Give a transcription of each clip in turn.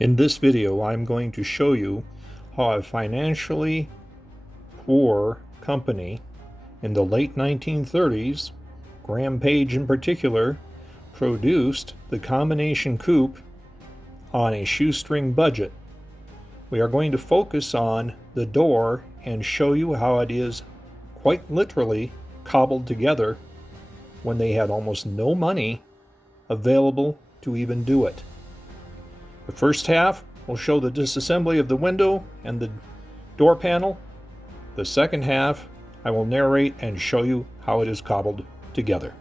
In this video, I'm going to show you how a financially poor company in the late 1930s, Graham-Paige in particular, produced the Combination Coupe on a shoestring budget. We are going to focus on the door and show you how it is quite literally cobbled together when they had almost no money available to even do it. The first half will show the disassembly of the window and the door panel. The second half, I will narrate and show you how it is cobbled together.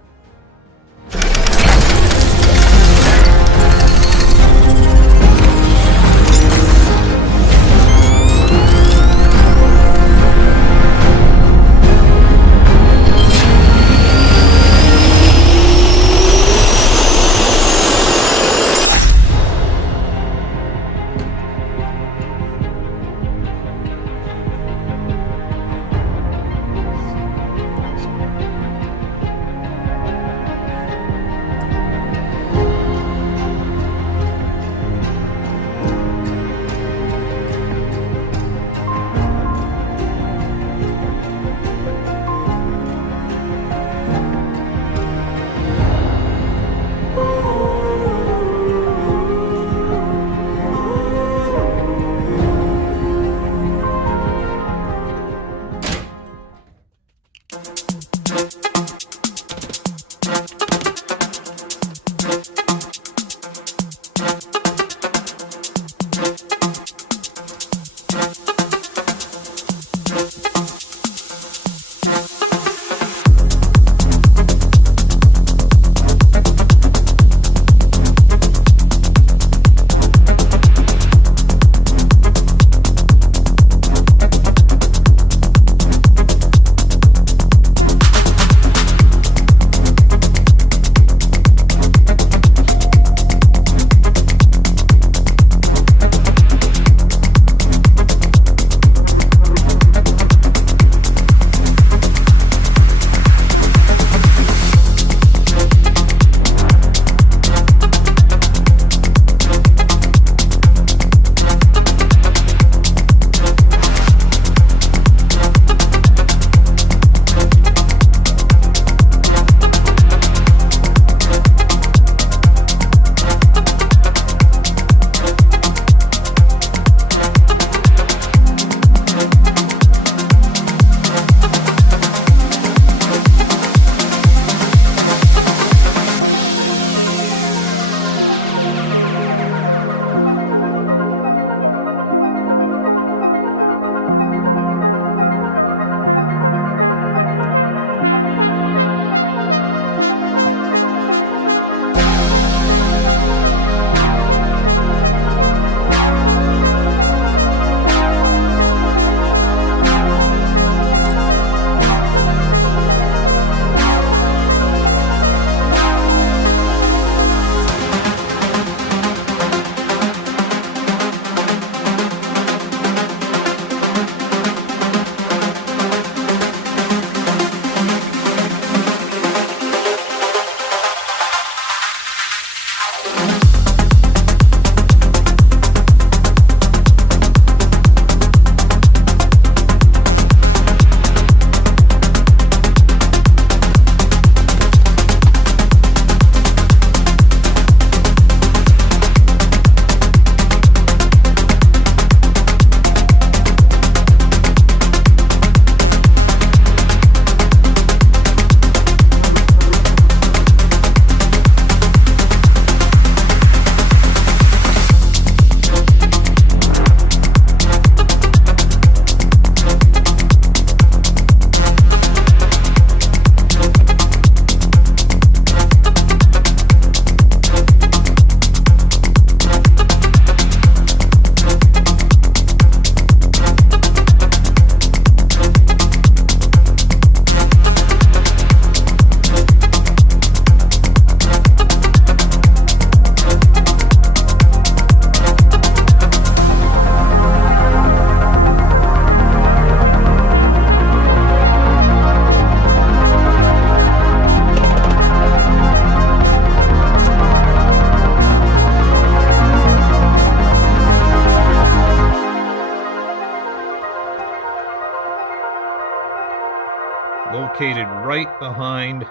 Located right behind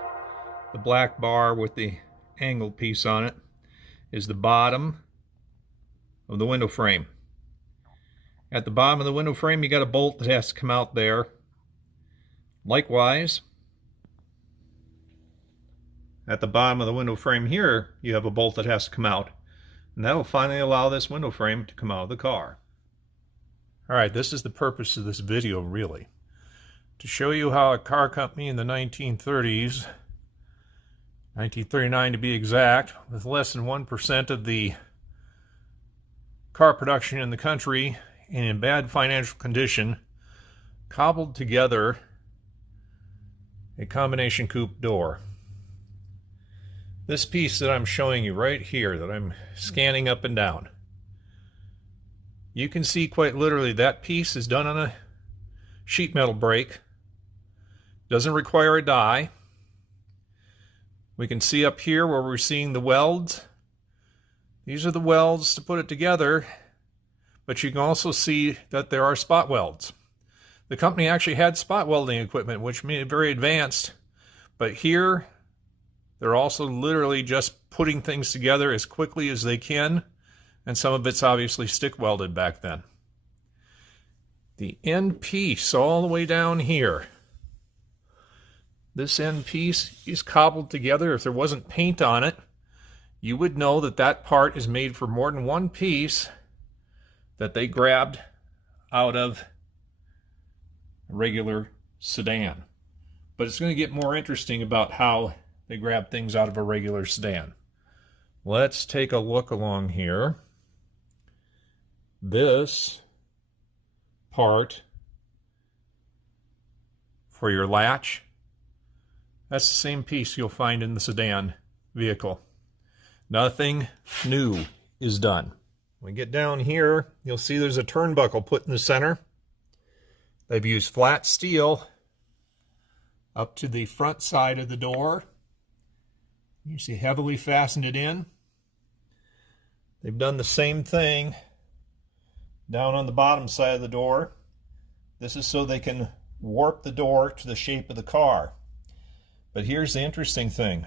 the black bar with the angle piece on it is the bottom of the window frame. At the bottom of the window frame, you got a bolt that has to come out there. Likewise, at the bottom of the window frame here, you have a bolt that has to come out. And that will finally allow this window frame to come out of the car. Alright, this is the purpose of this video, really. To show you how a car company in the 1930s, 1939 to be exact, with less than 1% of the car production in the country and in bad financial condition, cobbled together a combination coupe door. This piece that I'm showing you right here, that I'm scanning up and down, you can see quite literally that piece is done on a sheet metal brake. Doesn't require a die. We can see up here where we're seeing the welds. These are the welds to put it together, but you can also see that there are spot welds. The company actually had spot welding equipment, which made it very advanced, but here they're also literally just putting things together as quickly as they can, and some of it's obviously stick welded back then. The end piece all the way down here, this end piece is cobbled together. If there wasn't paint on it, you would know that that part is made for more than one piece that they grabbed out of a regular sedan. But it's going to get more interesting about how they grab things out of a regular sedan. Let's take a look along here. This part for your latch, that's the same piece you'll find in the sedan vehicle. Nothing new is done. When we get down here, you'll see there's a turnbuckle put in the center. They've used flat steel up to the front side of the door. You see heavily fastened it in. They've done the same thing down on the bottom side of the door. This is so they can warp the door to the shape of the car. But here's the interesting thing.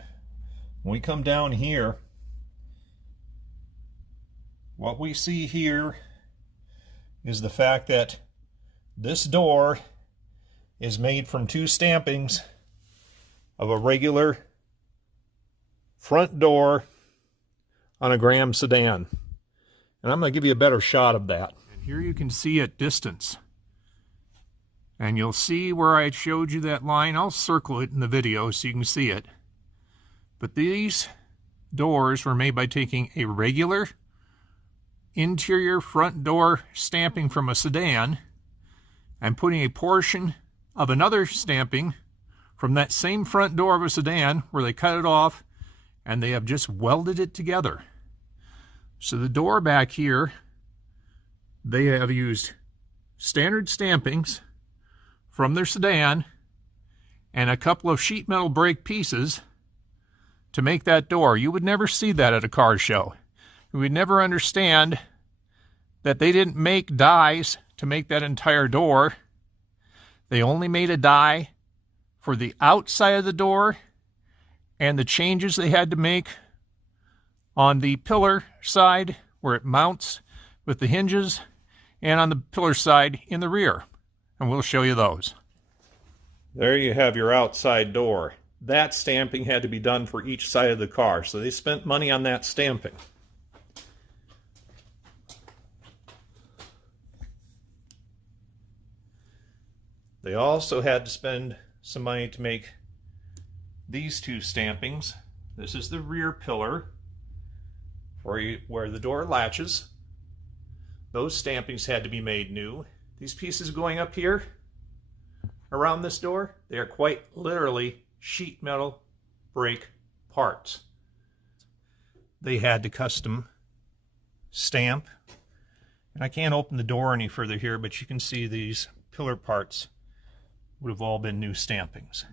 When we come down here, what we see here is the fact that this door is made from two stampings of a regular front door on a Graham sedan. And I'm going to give you a better shot of that. And here you can see at distance. And you'll see where I showed you that line. I'll circle it in the video so you can see it. But these doors were made by taking a regular interior front door stamping from a sedan and putting a portion of another stamping from that same front door of a sedan where they cut it off, and they have just welded it together. So the door back here, they have used standard stampings from their sedan and a couple of sheet metal brake pieces to make that door. You would never see that at a car show. You would never understand that they didn't make dies to make that entire door. They only made a die for the outside of the door and the changes they had to make on the pillar side where it mounts with the hinges, and on the pillar side in the rear. And we'll show you those. There you have your outside door. That stamping had to be done for each side of the car, so they spent money on that stamping. They also had to spend some money to make these two stampings. This is the rear pillar where the door latches. Those stampings had to be made new. These pieces going up here around this door, they are quite literally sheet metal brake parts. They had to custom stamp. And I can't open the door any further here, but you can see these pillar parts would have all been new stampings.